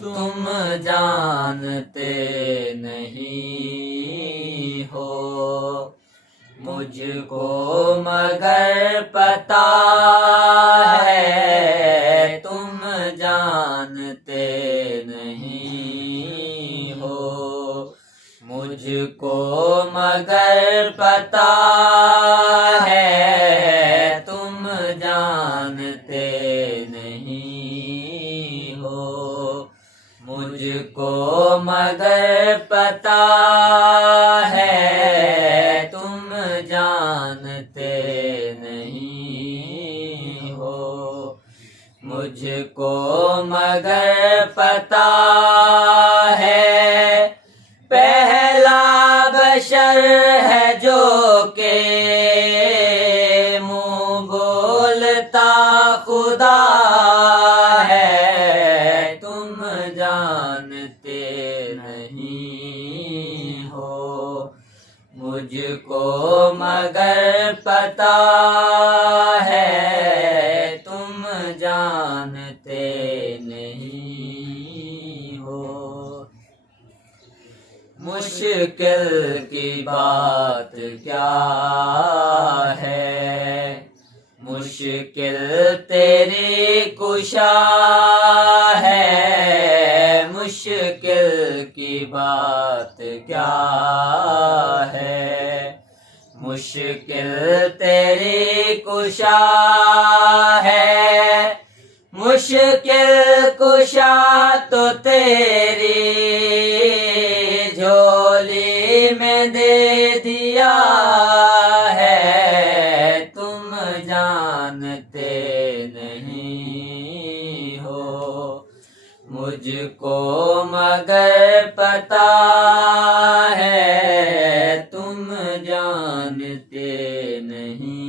तुम जानते नहीं हो। मुझको मगर पता है तुम जानते नहीं हो। मुझको मगर पता है तुम जानते नहीं हो। मुझको मगर पता है तुम जानते नहीं हो। मुझको मगर पता है पहला बशर है जो के मुँह बोलता खुदा है तुम जानते नहीं हो। मुझको मगर पता है तुम जानते नहीं हो। मुश्किल की बात क्या है, मुश्किल तेरी कुशा है। मुश्किल की बात क्या है, मुश्किल तेरी कुशा है। मुश्किल कुशा तो तेरी झोली में दे दिया है तुम जानते नहीं हो। मुझको मगर पता है तुम जानते नहीं